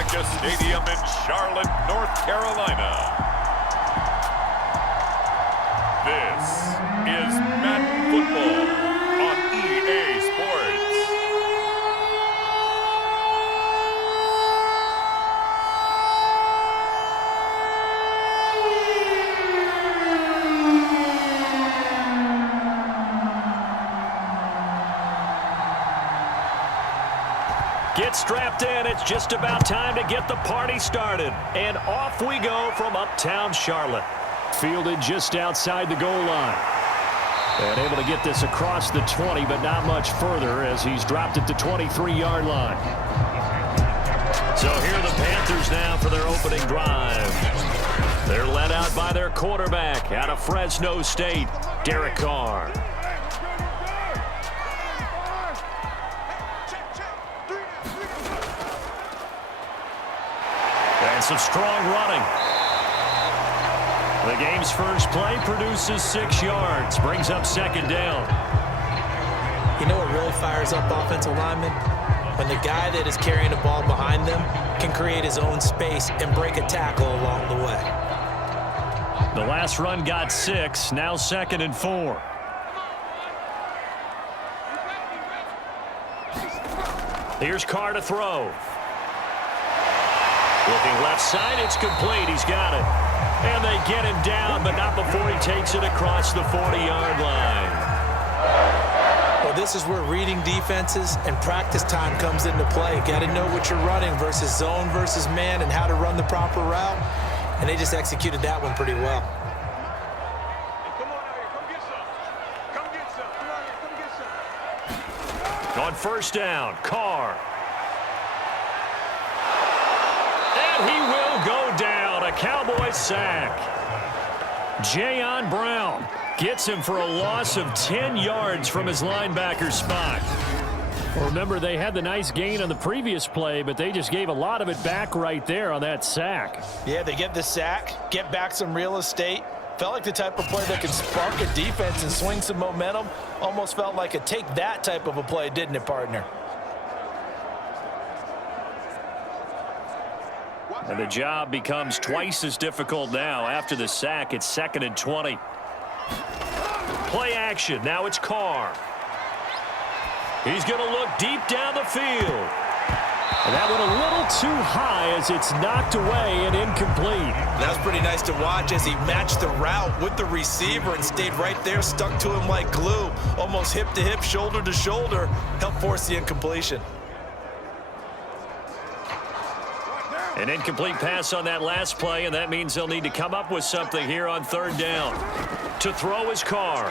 America Stadium in Charlotte, North Carolina. This is Madden Football on EA Sports. Get strapped in. It's just about time to get the party started. And off we go from uptown Charlotte. Fielded just outside the goal line. And able to get this across the 20, but not much further as he's dropped it to 23-yard line. So here are the Panthers now for their opening drive. They're led out by their quarterback out of Fresno State, Derek Carr. And some strong running. The game's first play produces 6 yards, brings up second down. You know what really fires up offensive linemen? When the guy that is carrying the ball behind them can create his own space and break a tackle along the way. The last run got 6, now 2nd and 4. Here's Carr to throw. Looking left side, it's complete. He's got it. And they get him down, but not before he takes it across the 40-yard line. Well, this is where reading defenses and practice time comes into play. Got to know what you're running versus zone versus man and how to run the proper route. And they just executed that one pretty well. On first down, Carr. He will go down. A Cowboys sack. Jayon Brown gets him for a loss of 10 yards from his linebacker spot. Well, remember, they had the nice gain on the previous play, but they just gave a lot of it back right there on that sack. Yeah, they get the sack, get back some real estate. Felt like the type of play that can spark a defense and swing some momentum. Almost felt like a take that type of a play, didn't it, partner? And the job becomes twice as difficult now. After the sack, it's 2nd and 20. Play action. Now it's Carr. He's going to look deep down the field. And that went a little too high as it's knocked away and incomplete. That was pretty nice to watch as he matched the route with the receiver and stayed right there, stuck to him like glue. Almost hip to hip, shoulder to shoulder. Helped force the incompletion. An incomplete pass on that last play, and that means they'll need to come up with something here on third down. To throw his Carr.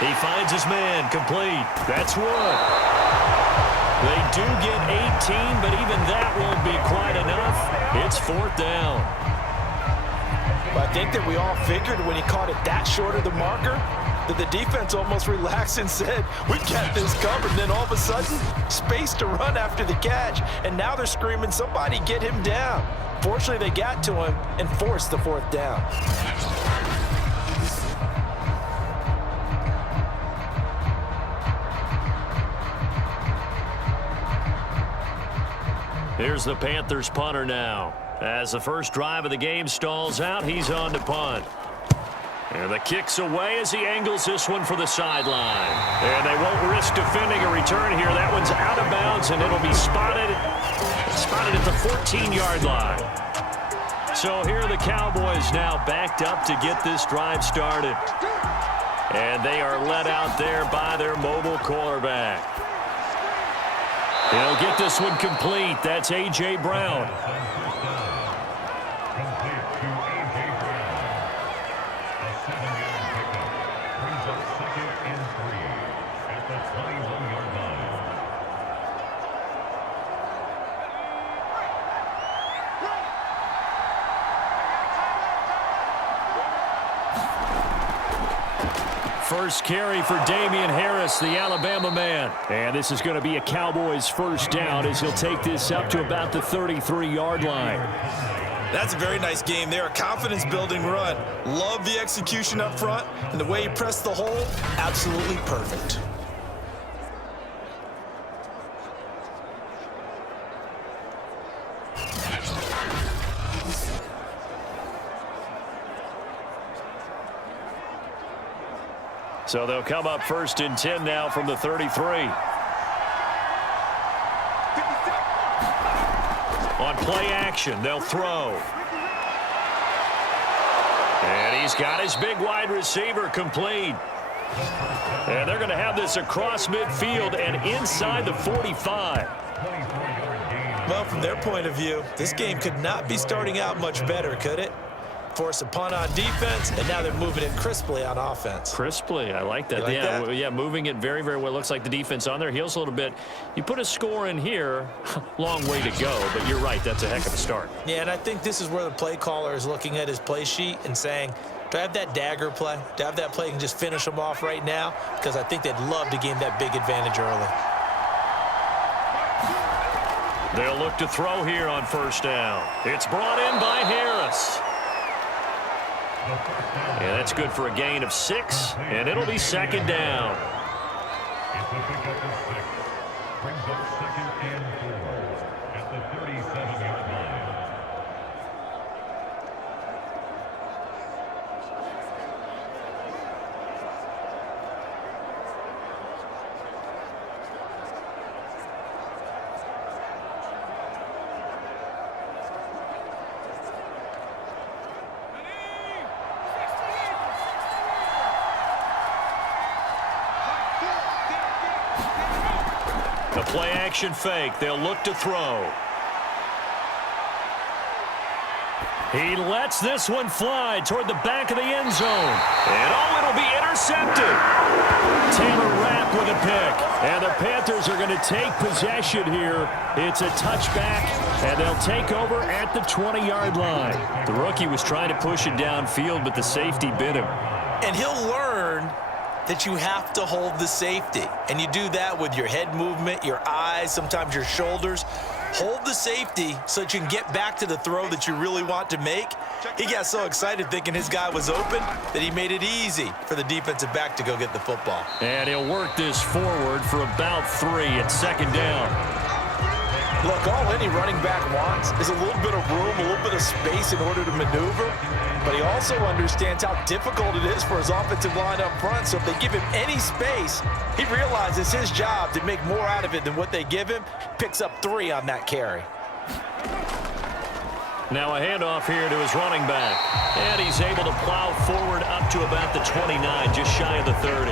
He finds his man, complete. That's Wood. They do get 18, but even that won't be quite enough. It's 4th down. I think that we all figured when he caught it that short of the marker that the defense almost relaxed and said, we got this covered. And then all of a sudden, space to run after the catch. And now they're screaming, somebody get him down. Fortunately, they got to him and forced the 4th down. Here's the Panthers punter now. As the first drive of the game stalls out, he's on to punt. And the kick's away as he angles this one for the sideline. And they won't risk defending a return here. That one's out of bounds, and it'll be spotted at the 14-yard line. So here are the Cowboys now backed up to get this drive started. And they are led out there by their mobile quarterback. He'll get this one complete. That's A.J. Brown. First carry for Damian Harris, the Alabama man. And this is going to be a Cowboys first down as he'll take this up to about the 33-yard line. That's a very nice game there. A confidence-building run. Love the execution up front. And the way he pressed the hole, absolutely perfect. So they'll come up 1st and 10 now from the 33. On play action, they'll throw. And he's got his big wide receiver complete. And they're going to have this across midfield and inside the 45. Well, from their point of view, this game could not be starting out much better, could it? Force a punt on defense, and now they're moving it crisply on offense. Crisply, I like that. Yeah, moving it very, very well. Looks like the defense on their heels a little bit. You put a score in here, long way to go, but you're right, that's a heck of a start. Yeah, and I think this is where the play caller is looking at his play sheet and saying, do I have that dagger play? Do I have that play and just finish them off right now? Because I think they'd love to gain that big advantage early. They'll look to throw here on 1st down. It's brought in by Harris. And that's good for a gain of 6, and it'll be 2nd down. It's a pickup of 6. Brings up 2nd and 4 at the 37-yard line. The play action fake. They'll look to throw. He lets this one fly toward the back of the end zone. And it'll be intercepted. Taylor Rapp with a pick. And the Panthers are going to take possession here. It's a touchback, and they'll take over at the 20-yard line. The rookie was trying to push it downfield, but the safety bit him. And he'll learn that you have to hold the safety. And you do that with your head movement, your eyes, sometimes your shoulders. Hold the safety so that you can get back to the throw that you really want to make. He got so excited thinking his guy was open that he made it easy for the defensive back to go get the football. And he'll work this forward for about 3 at 2nd down. Look, all any running back wants is a little bit of room, a little bit of space in order to maneuver. But he also understands how difficult it is for his offensive line up front. So if they give him any space, he realizes his job to make more out of it than what they give him. Picks up 3 on that carry. Now a handoff here to his running back. And he's able to plow forward up to about the 29, just shy of the 30.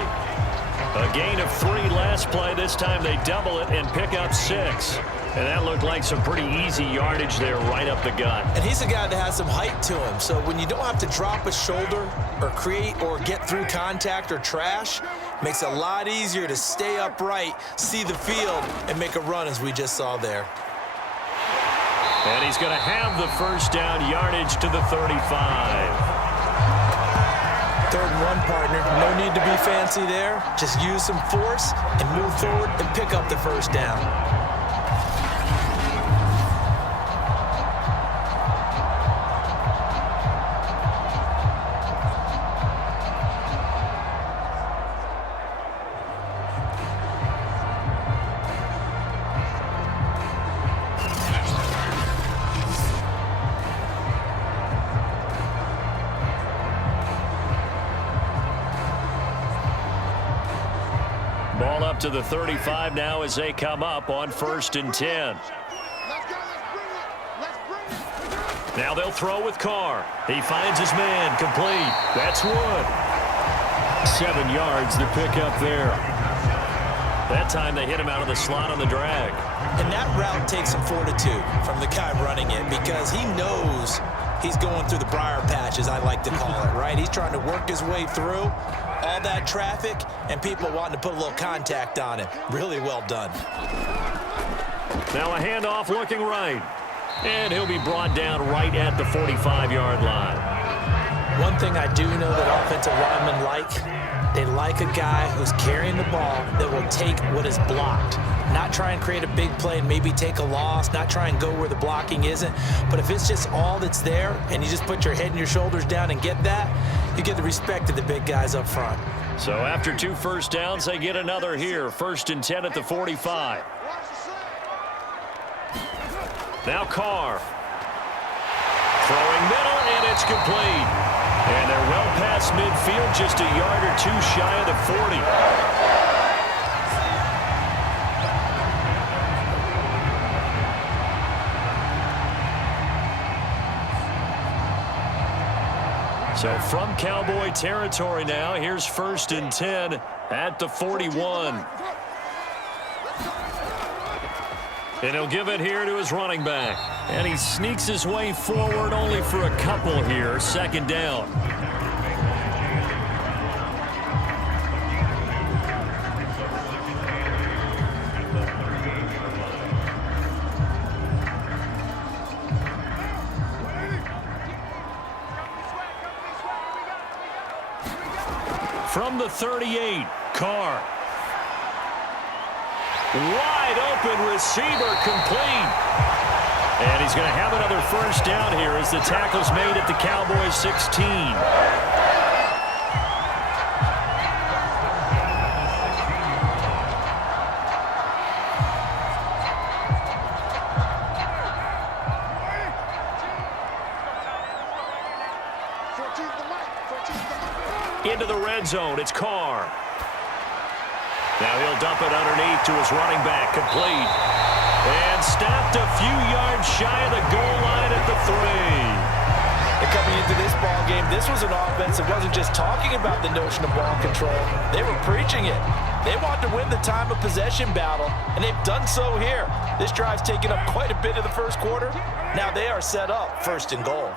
A gain of 3 last play. This time they double it and pick up 6. And that looked like some pretty easy yardage there right up the gut. And he's a guy that has some height to him. So when you don't have to drop a shoulder or create or get through contact or trash, makes it a lot easier to stay upright, see the field, and make a run as we just saw there. And he's going to have the 1st down yardage to the 35. 3rd and 1, partner. No need to be fancy there. Just use some force and move forward and pick up the 1st down. Ball up to the 35 now as they come up on 1st and 10. Now they'll throw with Carr. He finds his man, complete. That's Wood. 7 yards to pick up there. That time they hit him out of the slot on the drag. And that route takes some fortitude from the guy running it because he knows he's going through the briar patch, as I like to call it, right? He's trying to work his way through all that traffic and people wanting to put a little contact on him. Really well done. Now a handoff looking right. And he'll be brought down right at the 45-yard line. One thing I do know that offensive linemen they like a guy who's carrying the ball that will take what is blocked. Not try and create a big play and maybe take a loss, not try and go where the blocking isn't. But if it's just all that's there and you just put your head and your shoulders down and get that, you get the respect of the big guys up front. So after 2 first downs, they get another here. 1st and 10 at the 45. Now Carr. Throwing middle, and it's complete. And they're well past midfield, just a yard or two shy of the 40. So from Cowboy territory now, here's 1st and 10 at the 41. And he'll give it here to his running back. And he sneaks his way forward only for a couple here. 2nd down. From the 38, Carr. Wide open receiver, complete. And he's going to have another 1st down here as the tackle's made at the Cowboys 16. Into the red zone, it's Carr. Now he'll dump it underneath to his running back, complete. And stopped a few yards shy of the goal line at the 3. And coming into this ball game, this was an offense that wasn't just talking about the notion of ball control. They were preaching it. They wanted to win the time of possession battle, and they've done so here. This drive's taken up quite a bit of the 1st quarter. Now they are set up 1st and goal.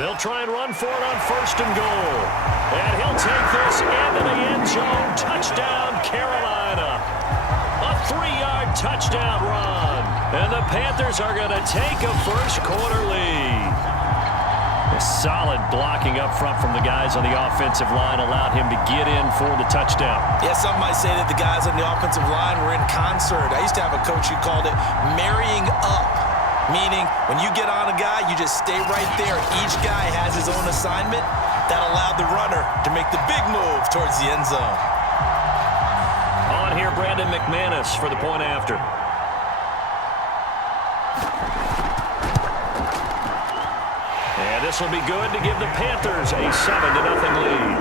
They'll try and run for it on 1st and goal. And he'll take this into the end zone. Touchdown, Carolina. A 3-yard touchdown run. And the Panthers are going to take a 1st quarter lead. A solid blocking up front from the guys on the offensive line allowed him to get in for the touchdown. Yeah, some might say that the guys on the offensive line were in concert. I used to have a coach who called it marrying up. Meaning, when you get on a guy, you just stay right there. Each guy has his own assignment. That allowed the runner to make the big move towards the end zone. On here, Brandon McManus for the point after. And this will be good to give the Panthers a 7-0 lead.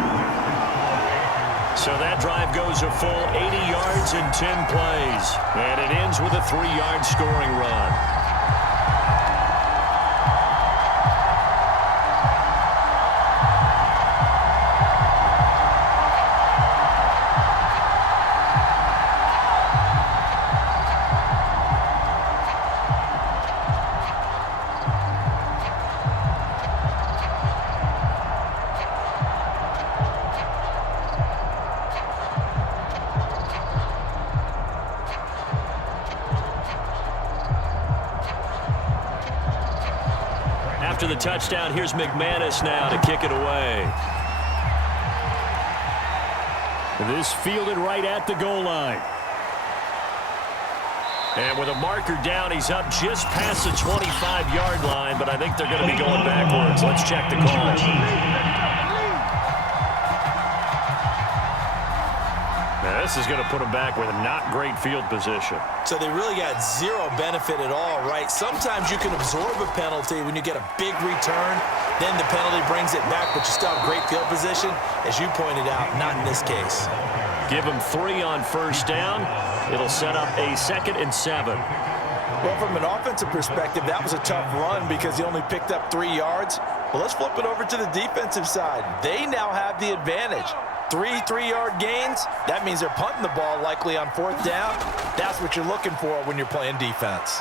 So that drive goes a full 80 yards in 10 plays. And it ends with a 3-yard scoring run. After the touchdown, here's McManus now to kick it away. This fielded right at the goal line. And with a marker down, he's up just past the 25-yard line, but I think they're going to be going backwards. Let's check the call. Now, this is going to put him back with not great field position. So they really got zero benefit at all, right? Sometimes you can absorb a penalty when you get a big return. Then the penalty brings it back, but you still have great field position. As you pointed out, not in this case. Give him 3 on 1st down. It'll set up a 2nd and 7. Well, from an offensive perspective, that was a tough run because he only picked up 3 yards. Well, let's flip it over to the defensive side. They now have the advantage. 3 3-yard gains, that means they're punting the ball likely on 4th down. That's what you're looking for when you're playing defense.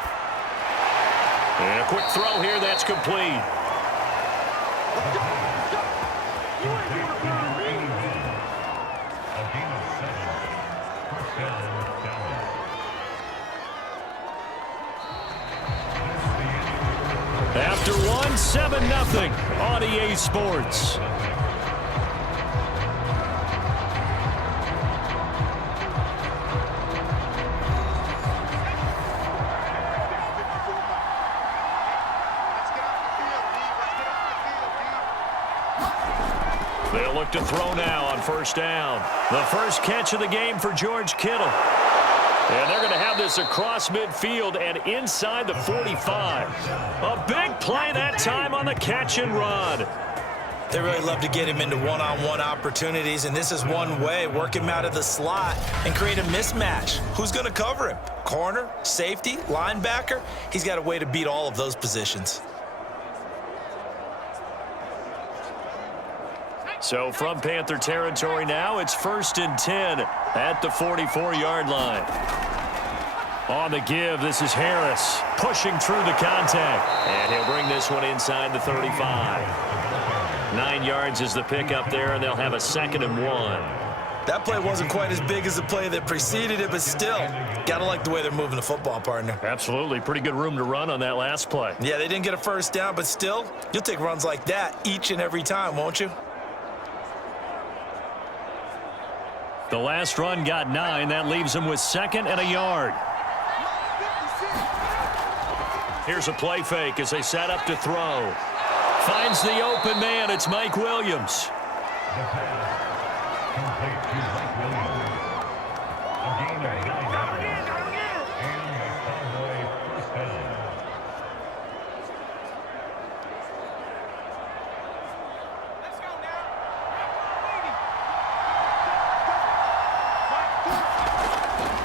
And a quick throw here, that's complete. After one, 7-0 on EA Sports. They'll look to throw now on 1st down. The first catch of the game for George Kittle. And they're going to have this across midfield and inside the 45. A big play that time on the catch and run. They really love to get him into one-on-one opportunities, and this is one way. Work him out of the slot and create a mismatch. Who's going to cover him? Corner, safety, linebacker? He's got a way to beat all of those positions. So from Panther territory now, it's 1st and 10 at the 44-yard line. On the give, this is Harris pushing through the contact. And he'll bring this one inside the 35. 9 yards is the pickup there, and they'll have a 2nd and 1. That play wasn't quite as big as the play that preceded it, but still, got to like the way they're moving the football, partner. Absolutely. Pretty good room to run on that last play. Yeah, they didn't get a first down, but still, you'll take runs like that each and every time, won't you? The last run got 9. That leaves him with 2nd and a yard. Here's a play fake as they set up to throw. Finds the open man. It's Mike Williams. The pass complete to Mike Williams. A gain of 9 yards. And a Cowboy first down.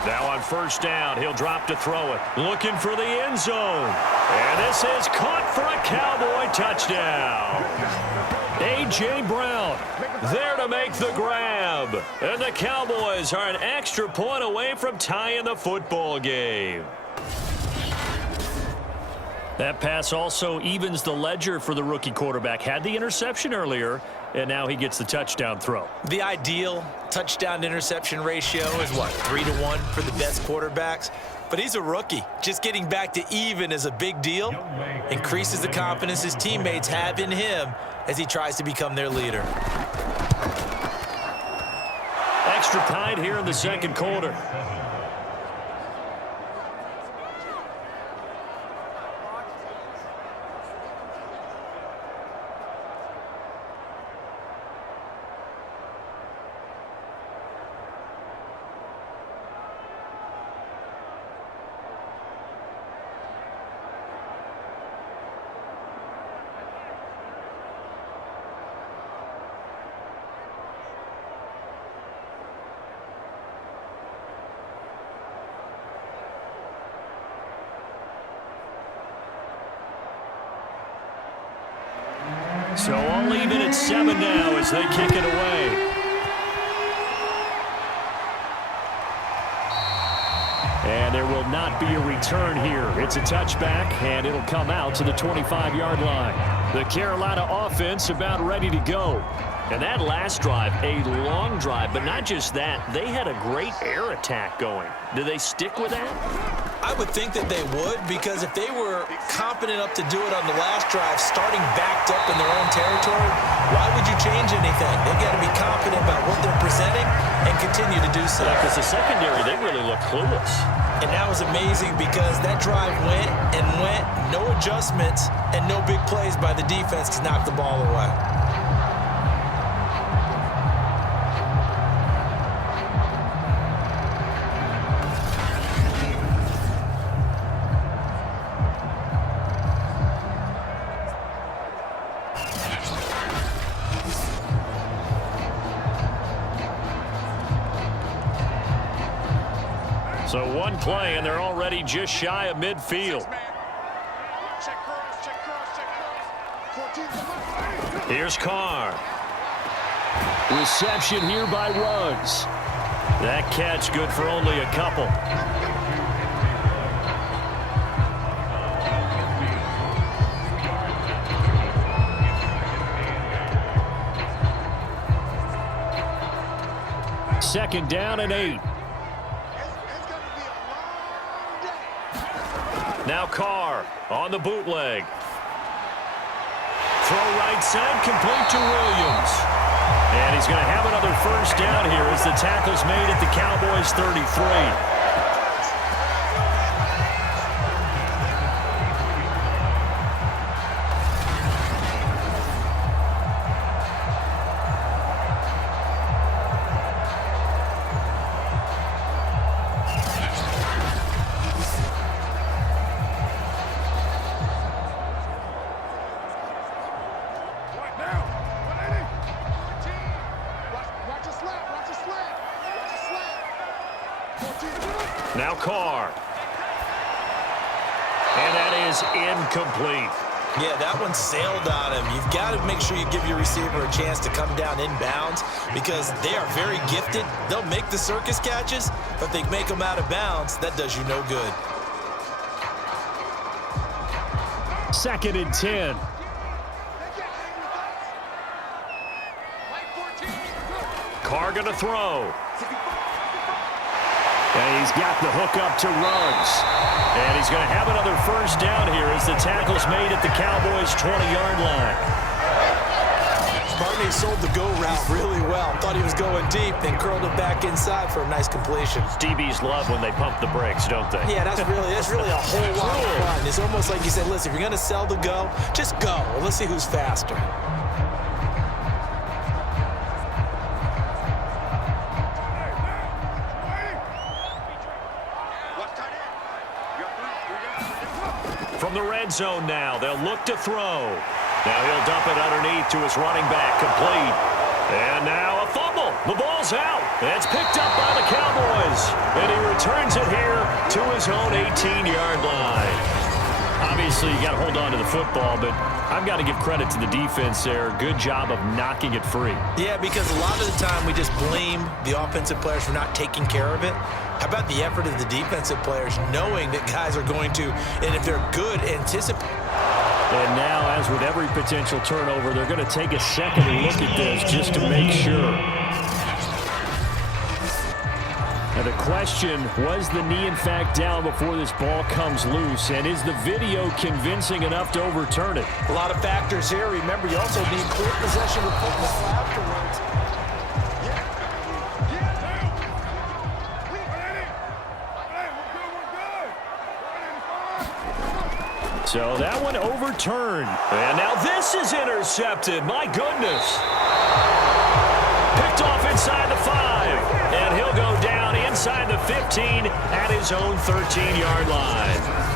Now on 1st down, he'll drop to throw it. Looking for the end zone. And this is caught for a Cowboy touchdown. A.J. Brown there to make the grab. And the Cowboys are an extra point away from tying the football game. That pass also evens the ledger for the rookie quarterback. Had the interception earlier, and now he gets the touchdown throw. The ideal touchdown-interception ratio is, what, 3-to-1 for the best quarterbacks? But he's a rookie. Just getting back to even is a big deal. Increases the confidence his teammates have in him as he tries to become their leader. Extra time here in the 2nd quarter. So I'll leave it at 7 now as they kick it away. And there will not be a return here. It's a touchback, and it'll come out to the 25-yard line. The Carolina offense about ready to go. And that last drive, a long drive, but not just that. They had a great air attack going. Do they stick with that? I would think that they would, because if they were confident enough to do it on the last drive, starting backed up in their own territory, why would you change anything? They've got to be confident about what they're presenting and continue to do so. Because the secondary, they really look clueless. And that was amazing because that drive went and went, no adjustments, and no big plays by the defense to knock the ball away. So one play, and they're already just shy of midfield. Here's Carr. Reception here by Ruggs. That catch good for only a couple. Second down and 8. Now Carr on the bootleg. Throw right side, complete to Williams. And he's going to have another first down here as the tackle's made at the Cowboys 33. Now Carr. And that is incomplete. Yeah, that one sailed on him. You've got to make sure you give your receiver a chance to come down inbounds because they are very gifted. They'll make the circus catches, but if they make them out of bounds, that does you no good. 2nd and 10. Carr going to throw. And he's got the hook up to Ruggs. And he's going to have another first down here as the tackle's made at the Cowboys' 20-yard line. Barney sold the go route really well. Thought he was going deep, then curled it back inside for a nice completion. DBs love when they pump the brakes, don't they? Yeah, that's really a whole lot of fun. It's almost like you said, listen, if you're going to sell the go, just go. Well, let's see who's faster. From the red zone now, they'll look to throw. Now he'll dump it underneath to his running back, complete. And now a fumble. The ball's out. It's picked up by the Cowboys. And he returns it here to his own 18-yard line. Obviously, you got to hold on to the football, but I've got to give credit to the defense there. Good job of knocking it free. Yeah, because a lot of the time we just blame the offensive players for not taking care of it. How about the effort of the defensive players knowing that guys are going to, and if they're good, anticipate. And now, as with every potential turnover, they're going to take a second look at this just to make sure. Now the question, was the knee in fact down before this ball comes loose? And is the video convincing enough to overturn it? A lot of factors here. Remember, you also need clear possession of football afterwards. So that one overturned. And now this is intercepted. My goodness. Picked off inside the 5. And he'll go down inside the 15 at his own 13-yard line.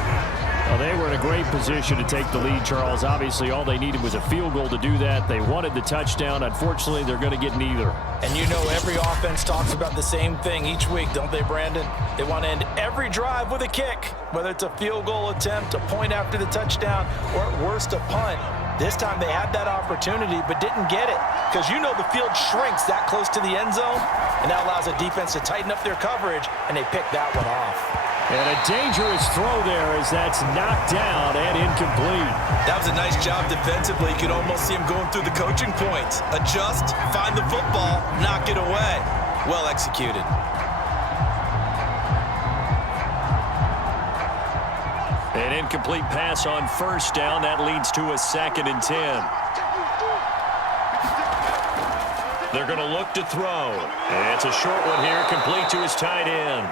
Well, they were in a great position to take the lead, Charles. Obviously, all they needed was a field goal to do that. They wanted the touchdown. Unfortunately, they're going to get neither. And you know every offense talks about the same thing each week, don't they, Brandon? They want to end every drive with a kick, whether it's a field goal attempt, a point after the touchdown, or at worst, a punt. This time they had that opportunity but didn't get it because you know the field shrinks that close to the end zone, and that allows a defense to tighten up their coverage, and they pick that one off. And a dangerous throw there as that's knocked down and incomplete. That was a nice job defensively. You could almost see him going through the coaching points. Adjust, find the football, knock it away. Well executed. An incomplete pass on first down. That leads to a 2nd and 10. They're going to look to throw. And it's a short one here, complete to his tight end.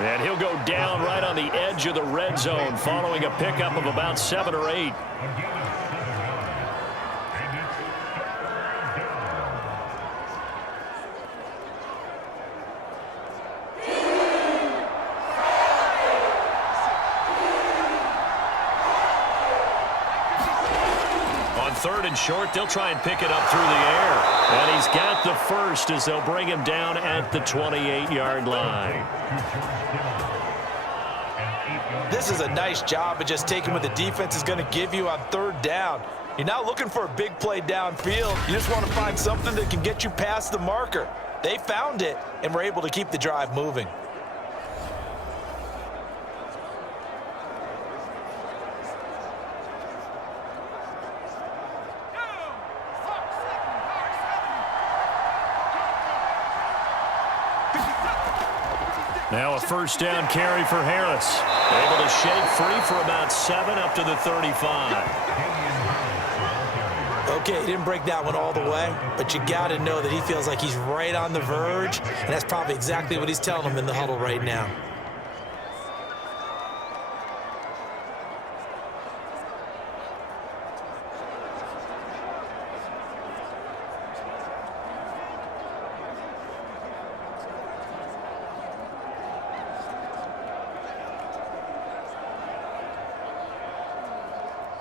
And he'll go down right on the edge of the red zone following a pickup of about 7 or 8. On 3rd and short, they'll try and pick it up through the air. And he's got the first as they'll bring him down at the 28-yard line. This is a nice job of just taking what the defense is going to give you on 3rd down. You're not looking for a big play downfield. You just want to find something that can get you past the marker. They found it and were able to keep the drive moving. Now a first down carry for Harris. Able to shake free for about 7 up to the 35. Okay, he didn't break that one all the way, but you got to know that he feels like he's right on the verge, and that's probably exactly what he's telling him in the huddle right now.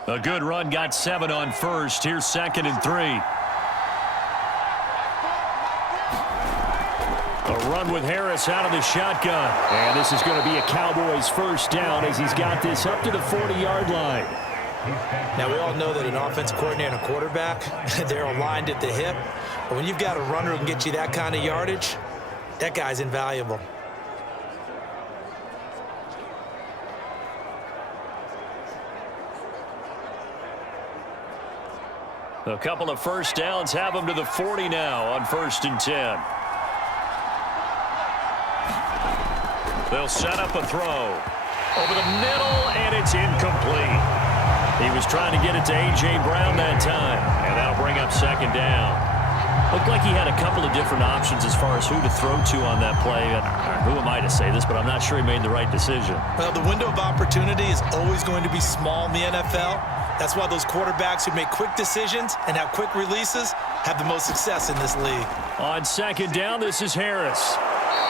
A good run, got 7 on first. Here's 2nd and 3. A run with Harris out of the shotgun. And this is going to be a Cowboys first down as he's got this up to the 40-yard line. Now, we all know that an offensive coordinator and a quarterback, they're aligned at the hip. But when you've got a runner who can get you that kind of yardage, that guy's invaluable. A couple of first downs have him to the 40 now on 1st and 10. They'll set up a throw. Over the middle, and it's incomplete. He was trying to get it to A.J. Brown that time, and that'll bring up 2nd down. Looked like he had a couple of different options as far as who to throw to on that play. Who am I to say this, but I'm not sure he made the right decision. Well, the window of opportunity is always going to be small in the NFL. That's why those quarterbacks who make quick decisions and have quick releases have the most success in this league. On 2nd down, this is Harris.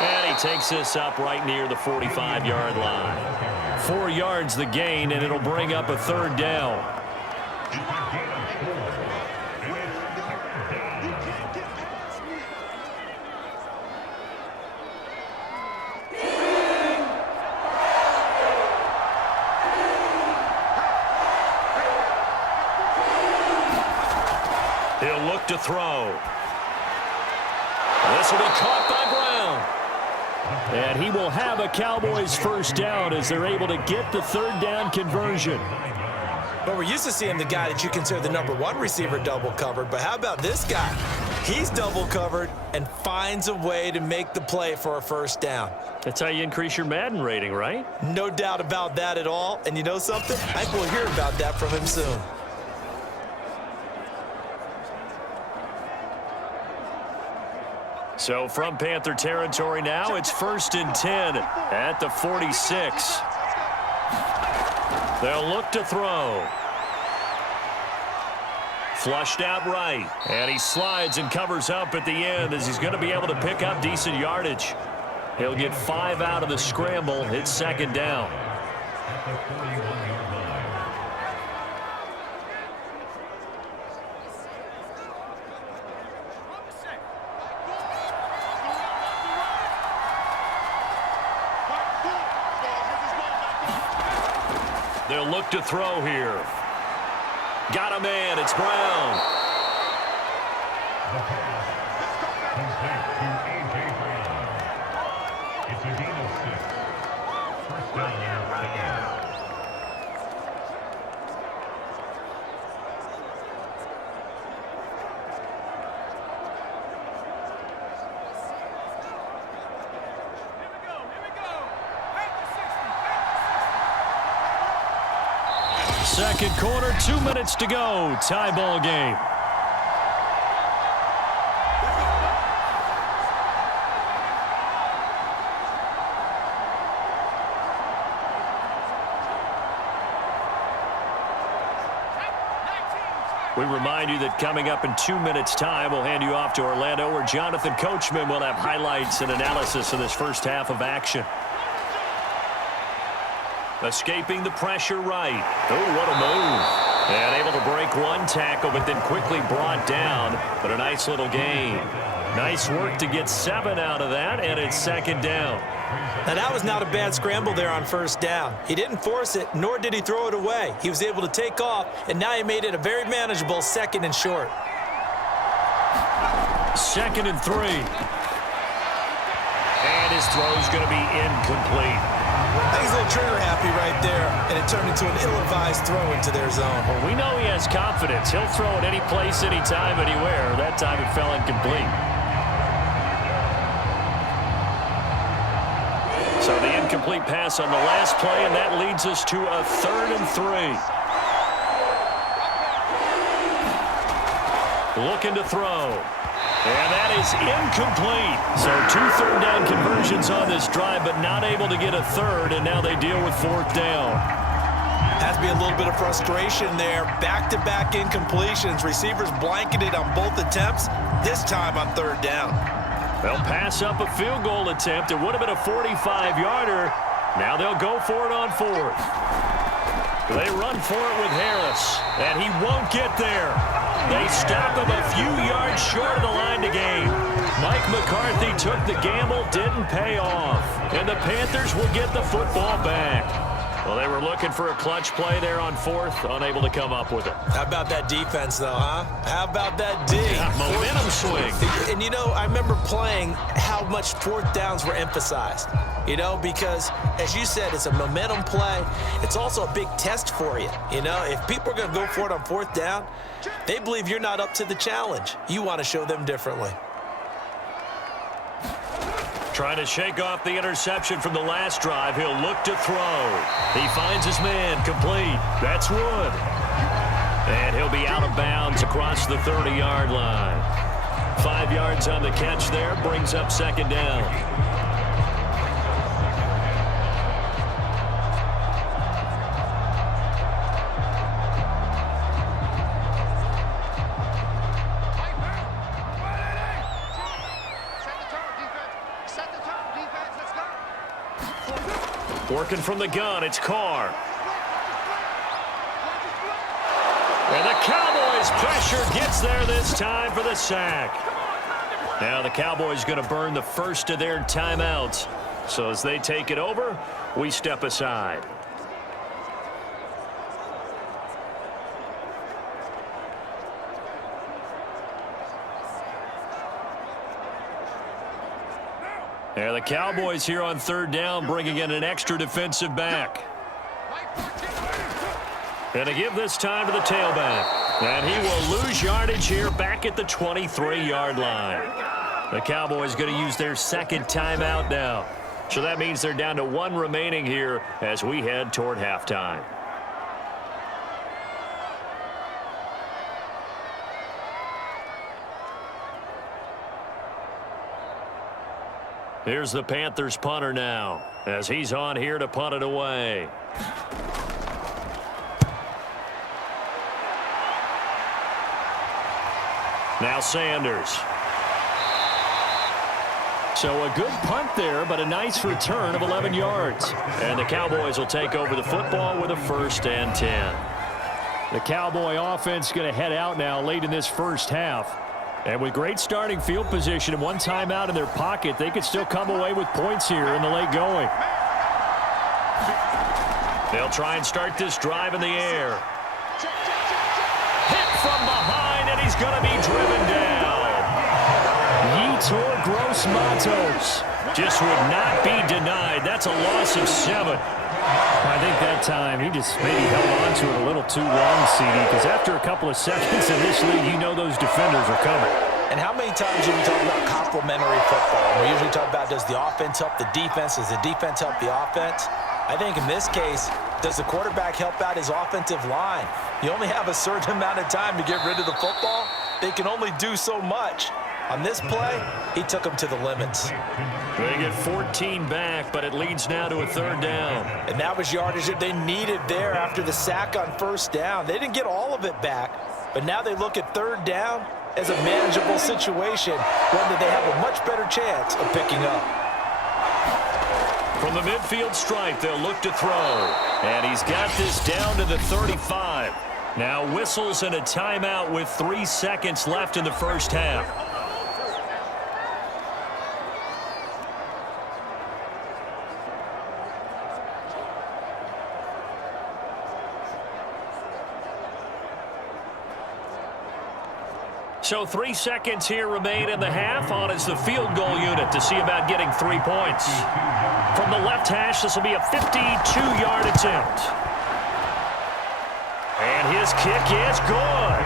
And he takes this up right near the 45-yard line. 4 yards the gain, and it'll bring up a 3rd down. He'll look to throw. This will be caught by Brown. And he will have a Cowboys first down as they're able to get the 3rd down conversion. But we're used to seeing the guy that you consider the #1 receiver double covered. But how about this guy? He's double covered and finds a way to make the play for a first down. That's how you increase your Madden rating, right? No doubt about that at all. And you know something? I think we'll hear about that from him soon. So from Panther territory now, it's 1st and 10 at the 46. They'll look to throw. Flushed out right. And he slides and covers up at the end as he's going to be able to pick up decent yardage. He'll get 5 out of the scramble. It's 2nd down. They'll look to throw here. Got a man. It's Brown. The pass complete to A.J. Brown. It's a gain of 6. First down and 5. Second quarter, 2 minutes to go. Tie ball game. We remind you that coming up in 2 minutes' time, we'll hand you off to Orlando, where Jonathan Coachman will have highlights and analysis of this first half of action. Escaping the pressure right. Oh, what a move. And able to break one tackle, but then quickly brought down. But a nice little gain. Nice work to get 7 out of that, and it's 2nd down. Now, that was not a bad scramble there on first down. He didn't force it, nor did he throw it away. He was able to take off, and now he made it a very manageable 2nd and short. 2nd and 3. And his throw's going to be incomplete. I think he's a little trigger happy right there, and it turned into an ill-advised throw into their zone. Well, we know he has confidence. He'll throw it any place, anytime, anywhere. That time it fell incomplete. So the incomplete pass on the last play, and that leads us to a 3rd and 3. Looking to throw. And that is incomplete. So 2 third-down conversions on this drive, but not able to get a 3rd, and now they deal with 4th down. Has to be a little bit of frustration there. Back-to-back incompletions. Receivers blanketed on both attempts, this time on 3rd down. They'll pass up a field goal attempt. It would have been a 45-yarder. Now they'll go for it on 4th. They run for it with Harris, and he won't get there. They stop him a few yards short of the line to gain. Mike McCarthy took the gamble, didn't pay off. And the Panthers will get the football back. Well, they were looking for a clutch play there on fourth, unable to come up with it. How about that defense, though, huh? How about that D? Yeah, momentum swing. And, I remember playing how much fourth downs were emphasized. Because, as you said, it's a momentum play. It's also a big test for you. If people are going to go for it on fourth down, they believe you're not up to the challenge. You want to show them differently. Trying to shake off the interception from the last drive. He'll look to throw. He finds his man, complete. That's Wood. And he'll be out of bounds across the 30-yard line. 5 yards on the catch there, brings up second down. Working from the gun, it's Carr. And the Cowboys pressure gets there this time for the sack. Now the Cowboys going to burn the first of their timeouts. So as they take it over, we step aside. And the Cowboys here on third down, bringing in an extra defensive back. And to give this time to the tailback. And he will lose yardage here back at the 23-yard line. The Cowboys going to use their second timeout now. So that means they're down to one remaining here as we head toward halftime. Here's the Panthers punter now as he's on here to punt it away. Now Sanders. So a good punt there, but a nice return of 11 yards. And the Cowboys will take over the football with a 1st and 10. The Cowboy offense going to head out now late in this first half. And with great starting field position and one timeout in their pocket, they could still come away with points here in the late going. They'll try and start this drive in the air. Hit from behind, and he's going to be driven down. Yetur Gross-Matos just would not be denied. That's a loss of 7. I think that time he just maybe held on to it a little too long, CD, because after a couple of seconds in this league, you know those defenders are coming. And how many times do we talk about complementary football? We usually talk about, does the offense help the defense? Does the defense help the offense? I think in this case, does the quarterback help out his offensive line? You only have a certain amount of time to get rid of the football. They can only do so much. On this play, he took them to the limits. They get 14 back, but it leads now to a 3rd down. And that was yardage that they needed there after the sack on 1st down. They didn't get all of it back, but now they look at 3rd down as a manageable situation, one that they have a much better chance of picking up. From the midfield stripe, they'll look to throw. And he's got this down to the 35. Now whistles and a timeout with 3 seconds left in the first half. So 3 seconds here remain in the half. On is the field goal unit to see about getting 3 points. From the left hash, this will be a 52-yard attempt. And his kick is good.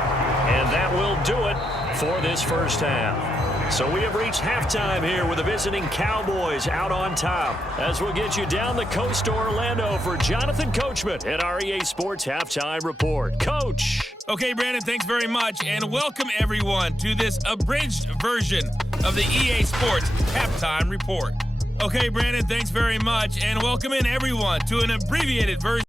And that will do it for this first half. So we have reached halftime here with the visiting Cowboys out on top. As we'll get you down the coast to Orlando for Jonathan Coachman at our EA Sports Halftime Report. Coach. Okay, Brandon, thanks very much, and welcome everyone to this abridged version of the EA Sports Halftime Report. Okay, Brandon, thanks very much, and welcome in everyone to an abbreviated version